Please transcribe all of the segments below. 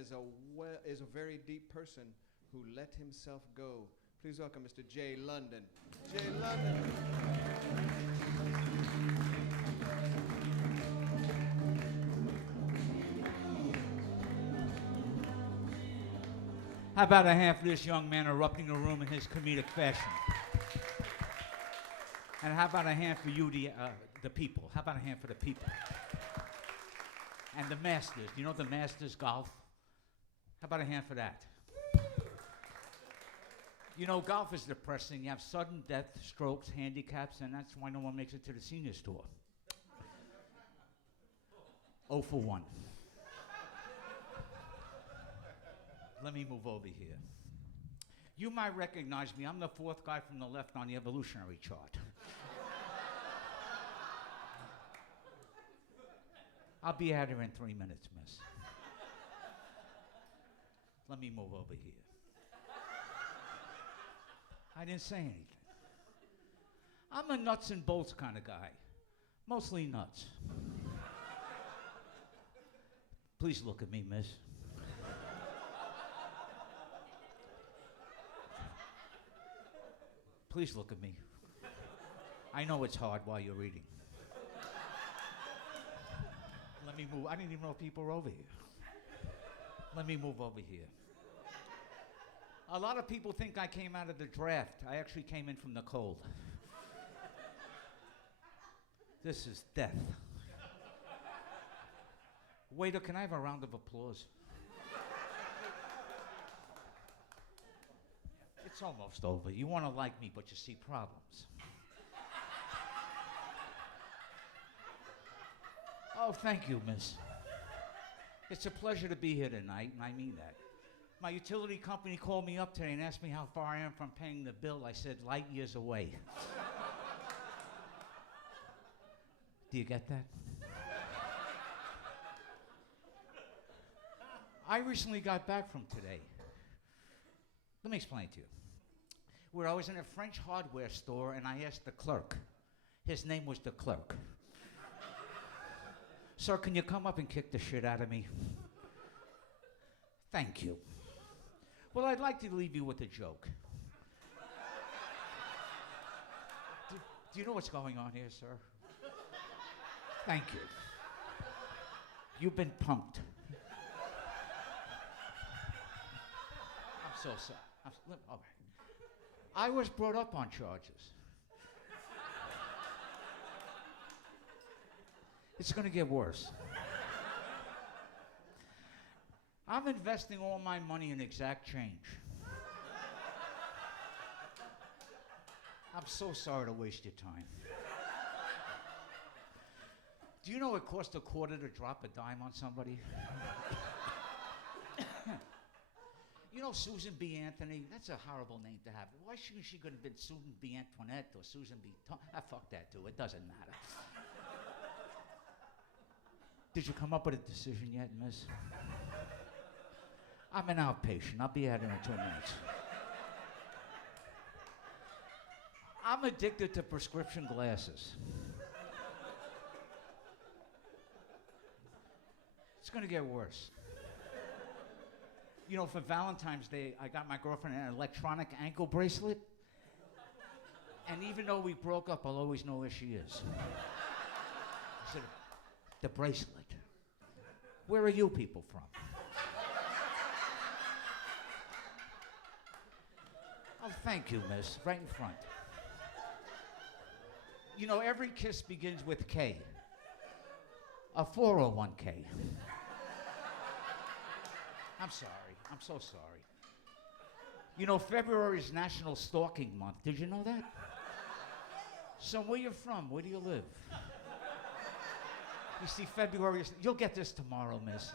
is a very deep person who let himself go. Please welcome Mr. Jay London. Jay London. How about a hand for this young man erupting the room in his comedic fashion? And how about a hand for you, the people? How about a hand for the people? And the Masters. You know the Masters golf? How about a hand for that? You know, golf is depressing. You have sudden death, strokes, handicaps, and that's why no one makes it to the seniors tour. 0 for 1. Let me move over here. You might recognize me. I'm the fourth guy from the left on the evolutionary chart. I'll be out here in 3 minutes, miss. Let me move over here. I didn't say anything. I'm a nuts and bolts kind of guy. Mostly nuts. Please look at me, miss. Please look at me. I know it's hard while you're reading. Let me move. I didn't even know people were over here. Let me move over here. A lot of people think I came out of the draft. I actually came in from the cold. This is death. Waiter, can I have a round of applause? It's almost over. You want to like me, but you see problems. Oh, thank you, miss. It's a pleasure to be here tonight, and I mean that. My utility company called me up today and asked me how far I am from paying the bill. I said, light years away. Do you get that? I recently got back from today. Let me explain to you. Where I was in a French hardware store and I asked the clerk. His name was the clerk. Sir, can you come up and kick the shit out of me? Thank you. Well, I'd like to leave you with a joke. Do you know what's going on here, sir? Thank you. You've been punked. I'm so sorry. All right. I was brought up on charges. It's going to get worse. I'm investing all my money in exact change. I'm so sorry to waste your time. Do you know it costs a quarter to drop a dime on somebody? You know Susan B. Anthony? That's a horrible name to have. Why shouldn't she could have been Susan B. Antoinette or Susan B. Fuck that too. It doesn't matter. Did you come up with a decision yet, miss? I'm an outpatient. I'll be out here in 2 minutes. I'm addicted to prescription glasses. It's going to get worse. You know, for Valentine's Day, I got my girlfriend an electronic ankle bracelet. And even though we broke up, I'll always know where she is. I said, the bracelet. Where are you people from? Oh, thank you, miss. Right in front. You know, every kiss begins with K. A 401k. I'm sorry. I'm so sorry. You know, February is National Stalking Month. Did you know that? So where you from? Where do you live? You see, February is... You'll get this tomorrow, miss.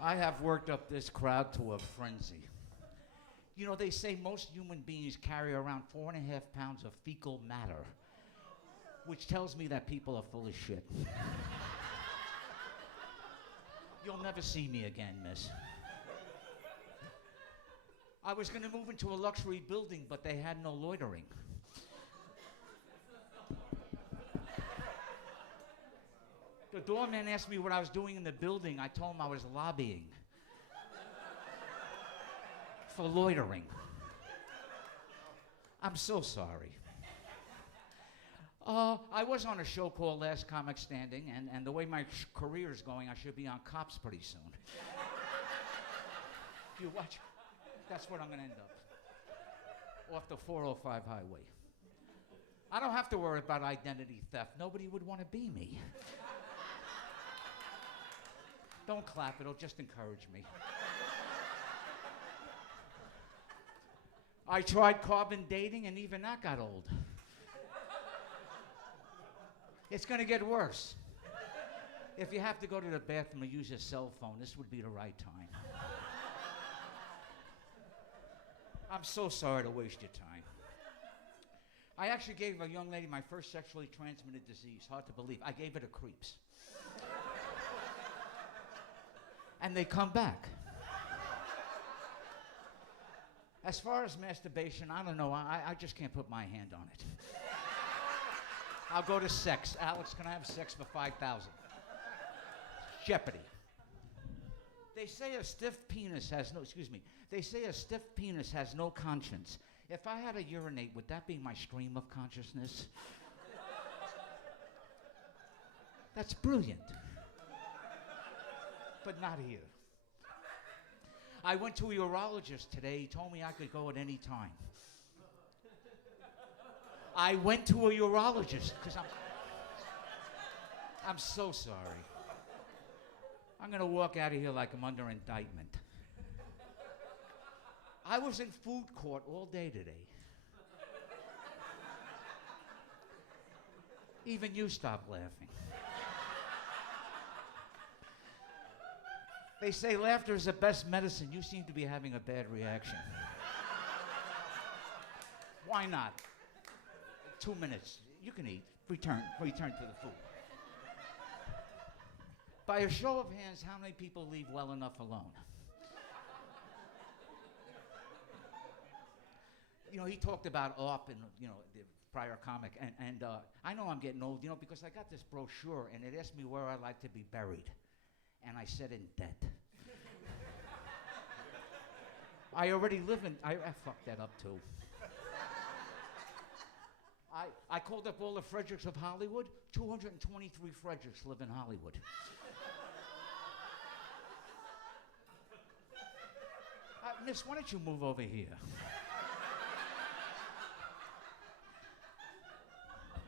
I have worked up this crowd to a frenzy. You know, they say most human beings carry around 4.5 pounds of fecal matter, which tells me that people are full of shit. You'll never see me again, miss. I was going to move into a luxury building, but they had no loitering. The doorman asked me what I was doing in the building. I told him I was lobbying for loitering. I'm so sorry. I was on a show called Last Comic Standing, and the way my career is going, I should be on Cops pretty soon. If you watch, that's where I'm going to end up. Off the 405 highway. I don't have to worry about identity theft. Nobody would want to be me. Don't clap, it'll just encourage me. I tried carbon dating, and even that got old. It's going to get worse. If you have to go to the bathroom or use your cell phone, this would be the right time. I'm so sorry to waste your time. I actually gave a young lady my first sexually transmitted disease. Hard to believe. I gave her the creeps. And they come back. As far as masturbation, I don't know. I just can't put my hand on it. I'll go to sex. Alex, can I have sex for $5,000? Jeopardy. They say a stiff penis has no, excuse me. They say a stiff penis has no conscience. If I had to urinate, would that be my stream of consciousness? That's brilliant. But not here. I went to a urologist today. He told me I could go at any time. I went to a urologist because I'm so sorry. I'm going to walk out of here like I'm under indictment. I was in food court all day today. Even you stop laughing. They say laughter is the best medicine. You seem to be having a bad reaction. Why not? 2 minutes. You can eat. Return to the food. By a show of hands, how many people leave well enough alone? You know, he talked about ARP and, you know, the prior comic, and I know I'm getting old, you know, because I got this brochure, and it asked me where I'd like to be buried. And I said in debt. I already live in, I fucked that up too. I called up all the Fredericks of Hollywood. 223 Fredericks live in Hollywood. Miss, why don't you move over here?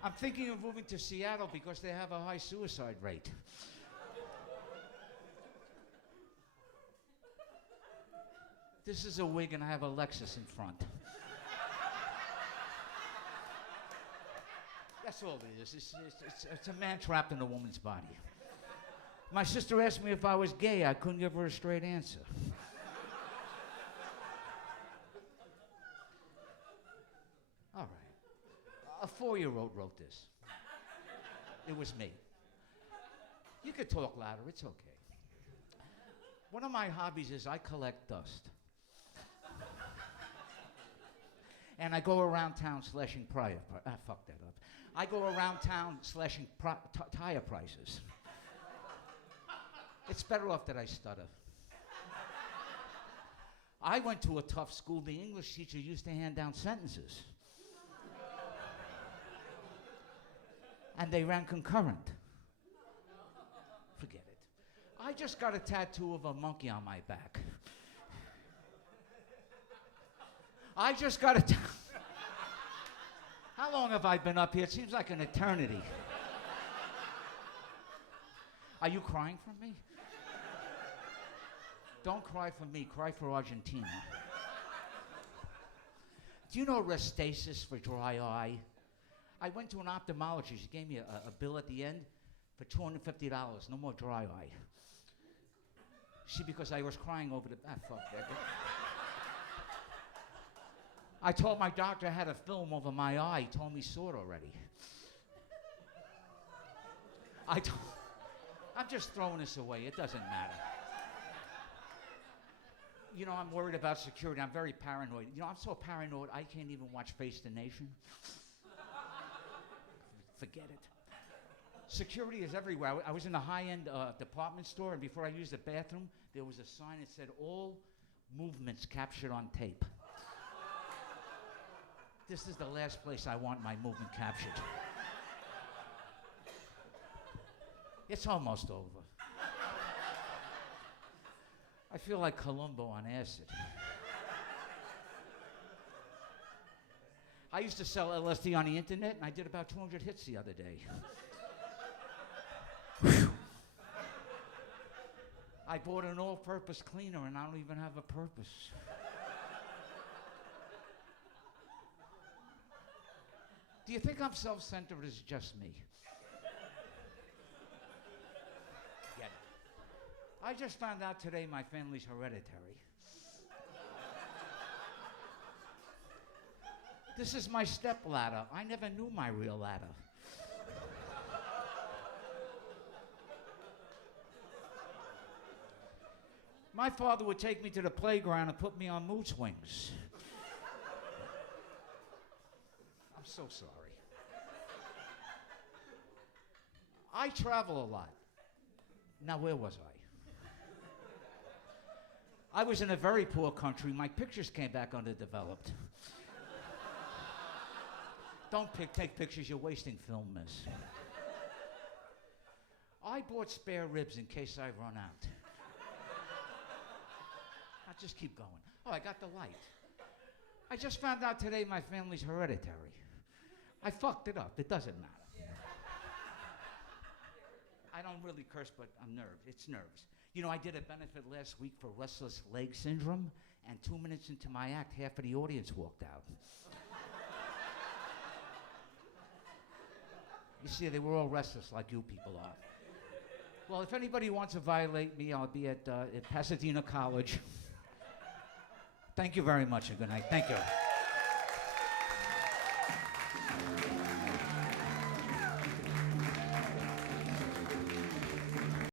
I'm thinking of moving to Seattle because they have a high suicide rate. This is a wig and I have a Lexus in front. That's all it is. It's a man trapped in a woman's body. My sister asked me if I was gay. I couldn't give her a straight answer. All right. A 4-year-old wrote this. It was me. You could talk louder. It's okay. One of my hobbies is I collect dust. And I go around town slashing fuck that up. I go around town slashing tire prices. It's better off that I stutter. I went to a tough school. The English teacher used to hand down sentences. And they ran concurrent. Forget it. I just got a tattoo of a monkey on my back. I just got a How long have I been up here? It seems like an eternity. Are you crying for me? Don't cry for me, cry for Argentina. Do you know Restasis for dry eye? I went to an ophthalmologist. He gave me a bill at the end for $250. No more dry eye. See, because I was crying over the... fuck that. I told my doctor I had a film over my eye. He told me saw it already. I'm just throwing this away. It doesn't matter. You know, I'm worried about security. I'm very paranoid. You know, I'm so paranoid I can't even watch Face the Nation. Forget it. Security is everywhere. I was in a high-end department store, and before I used the bathroom, there was a sign that said, "All movements captured on tape." This is the last place I want my movement captured. It's almost over. I feel like Columbo on acid. I used to sell LSD on the internet, and I did about 200 hits the other day. I bought an all-purpose cleaner, and I don't even have a purpose. Do you think I'm self-centered, or is it just me? Get it. I just found out today my family's hereditary. This is my step ladder. I never knew my real ladder. My father would take me to the playground and put me on mood swings. I'm so sorry. I travel a lot. Now, where was I? I was in a very poor country. My pictures came back underdeveloped. Don't take pictures, you're wasting film, miss. I bought spare ribs in case I run out. I'll just keep going. Oh, I got the light. I just found out today my family's hereditary. I fucked it up. It doesn't matter. I don't really curse, but I'm nervous. It's nerves. You know, I did a benefit last week for restless leg syndrome, and 2 minutes into my act, half of the audience walked out. You see, they were all restless like you people are. Well, if anybody wants to violate me, I'll be at Pasadena College. Thank you very much and good night. Thank you.